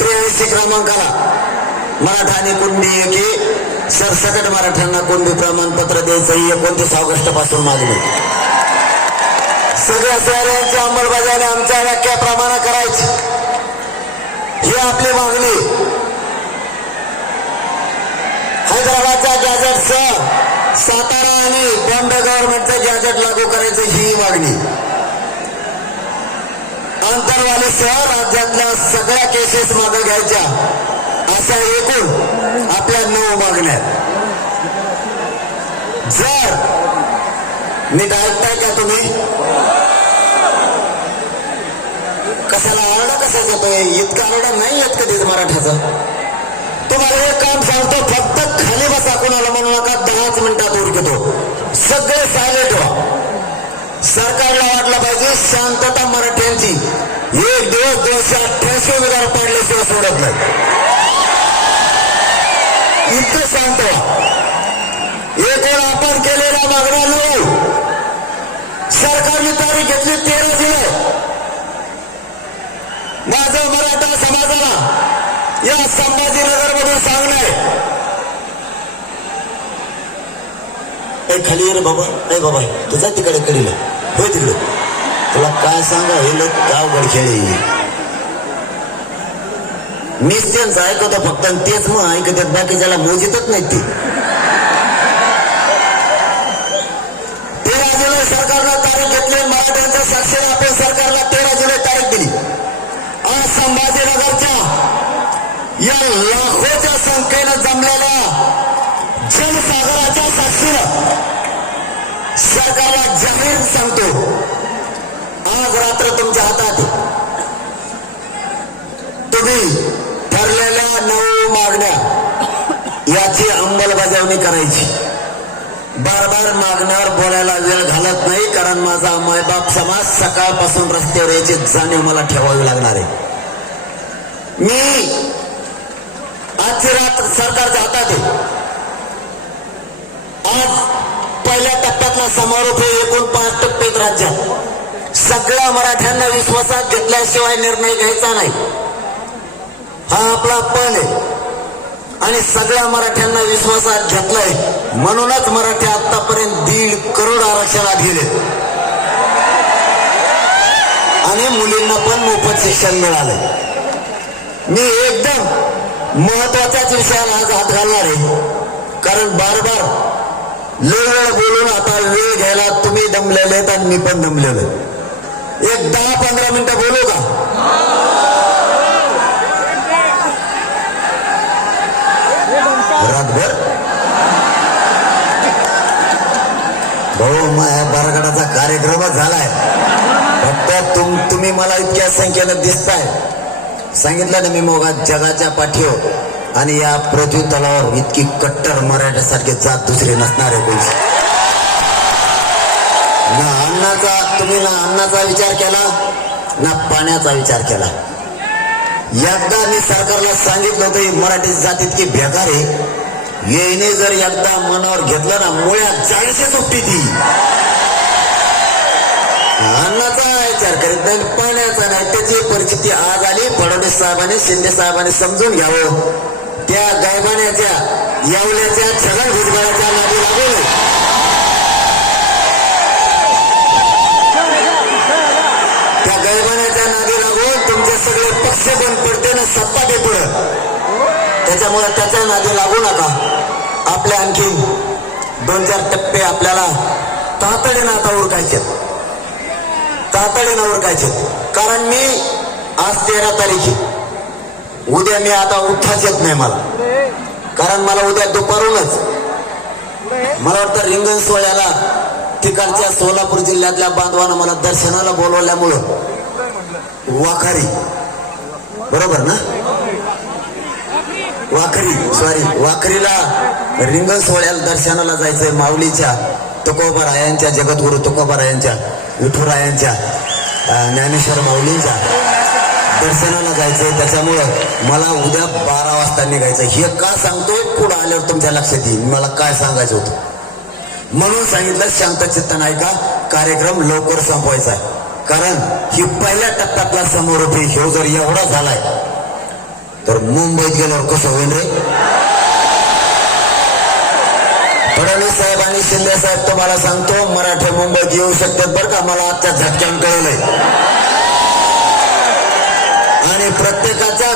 त्रेवीस क्रमांकाला मराठा आणि कुणबी एके सरसकट मराठ्यांना कुणबी प्रमाणपत्र द्यायचं ही एकोणतीस ऑगस्टपासून मागणी सगळ्या सोयऱ्यांची अंमलबजावणी आमच्या व्याख्याप्रमाणे करायची. ही आपली मागणी. हैदराबादच्या गॅजेटसह सातारा आणि बॉम्बे गव्हर्नमेंटचं गॅजेट लागू करायचं ही मागणी. अंतरवाली सह राज्यातल्या सगळ्या केसेस मागे घ्यायच्या. अशा एकूण आपल्या नऊ मागण्या जर नीट ऐकताय का तुम्ही? कशाला आरडा कशाचा येतोय इतका आरडा नाही येत कधीच मराठ्याचा. तुम्हाला एक काम सांगतो फक्त खाली बसा कोणाला म्हणू नका दहाच मिनिटात उरकतो. सगळे सायलेंट व्हा. सरकारला वाटलं पाहिजे शांतता मराठ्यांची. एक दिवस दोनशे अठ्ठ्याऐंशी उमेदवार पडल्याशिवाय सोडत नाही. इतकं शांत एकूण आपण केलेल्या मागण्या नऊ सरकारने तारीख घेतली तेरा जुलै. माझं मराठा समाजाला या संभाजीनगर मधून सांगणं ए खाली ये रे बाबा. ए बाबा तुझा तिकडे कडीला. होय तिकडे तुला काय सांगा हे लोक गावगड खेळे. मीच त्यांचं ऐकवतो फक्त तेच मग ऐकतात बाकीच्याला मोजितच नाहीत ते. तेरा जुलै सरकारला तारीख घेतली मराठ्यांच्या साक्षीने आपल्या सरकारला तेरा जुलै तारीख दिली. आज संभाजीनगरच्या या लाखोच्या संख्येनं जमलेल्या जनसागराच्या साक्षीनं सरकारला जाहीर सांगतो. आज रात्र तुमच्या हातात. तुम्ही ठरलेल्या नऊ मागण्या याची अंमलबजावणी करायची. बार बार मागण्यावर बोलायला वेळ घालत नाही कारण माझा मायबाप समाज सकाळपासून रस्त्यावर याची जाणीव मला ठेवावी लागणार आहे. मी आजची रात्र सरकारच्या हातात आहे. आज पहिल्या टप्प्यातला समारोप हे एकूण पाच टप्प्यात राज्यात सगळ्या मराठ्यांना विश्वासात घेतल्याशिवाय निर्णय घ्यायचा नाही. हा आपला पण आहे. आणि सगळ्या मराठ्यांना विश्वासात घेतलाय. म्हणूनच मराठे आतापर्यंत दीड करोड आरक्षणात गेले आणि मुलींना पण मोफत शिक्षण मिळालंय. मी एकदम महत्वाच्याच विषयाला आज हात घालणार आहे. कारण बार बार लय वेळ बोलून आता वेळ घ्यायला तुम्ही दमलेले आहेत आणि मी पण दमलेलो एक दहा पंधरा मिनिटं बोलू का? रातभर? भाऊ माया बरगडाचा कार्यक्रमच झालाय. फक्त तुम तुम्ही मला इतक्या संख्येनं दिसताय. सांगितलं ना मी मोगा जगाच्या पाठीवर. आणि या पृथ्वी तलावर इतकी कट्टर मराठ्यासारखे जात दुसरे नसणारे पैसे ना अन्नाचा तुम्ही ना अन्नाचा विचार केला ना पाण्याचा विचार केला. एकदा मी सरकारला सांगितलं होतं मराठी जात इतकी बेकार आहे. येईने जर एकदा मनावर घेतलं ना मुळ्यात जायची सुट्टी ती. अन्नाचा विचार करीत नाही पाण्याचा नाही. त्याची परिस्थिती आज आली. फडणवीस साहेबांनी शिंदे साहेबांनी समजून घ्यावं. त्या गायबाण्याच्या येवल्याच्या छगन भुजबळाच्या नादी लागू नये त्या गायबाण्याच्या नादी लागून तुमचे सगळे पक्ष बंद पडते ना सत्ता ते पुढं. त्याच्यामुळे त्याच्या नादी लागू नका. आपल्या आणखी दोन चार टप्पे आपल्याला तातडीनं आता उरकायचे. तातडीनं उरकायचे. कारण मी आज तेरा तारीख आहे. उद्या मी आता उठाच येत नाही मला. कारण मला उद्या दुपारूनच मला वाटतं रिंगण सोहळ्याला तिकडच्या सोलापूर जिल्ह्यातल्या बांधवानं मला दर्शनाला बोलवल्यामुळं वाखारी. बरोबर ना? वाखरी सॉरी वाखरीला रिंगण सोहळ्याला दर्शनाला जायचंय माऊलीच्या तुकोबरायांच्या जगद्गुरु तुकोबारायांच्या विठुरायांच्या ज्ञानेश्वर माऊलींच्या. दर्शनाला जायचंय त्याच्यामुळं मला उद्या बारा वाजता निघायचं हे का सांगतोय? पुढे आल्यावर तुमच्या लक्षात येईल. मला काय सांगायचं होतं? म्हणून सांगितलं शांतचित्त नाही कार्यक्रम लवकर संपवायचा आहे कारण ही पहिल्या टप्प्यातला समोर आहे ह्यो जर एवढा झालाय तर मुंबईत गेल्यावर कसं होईल रे? फडणवीस साहेब आणि शिंदे साहेब तुम्हाला सांगतो मराठे मुंबईत येऊ शकतात बरं का? मला आजच्या झटक्यान कळलंय. आणि प्रत्येकाच्या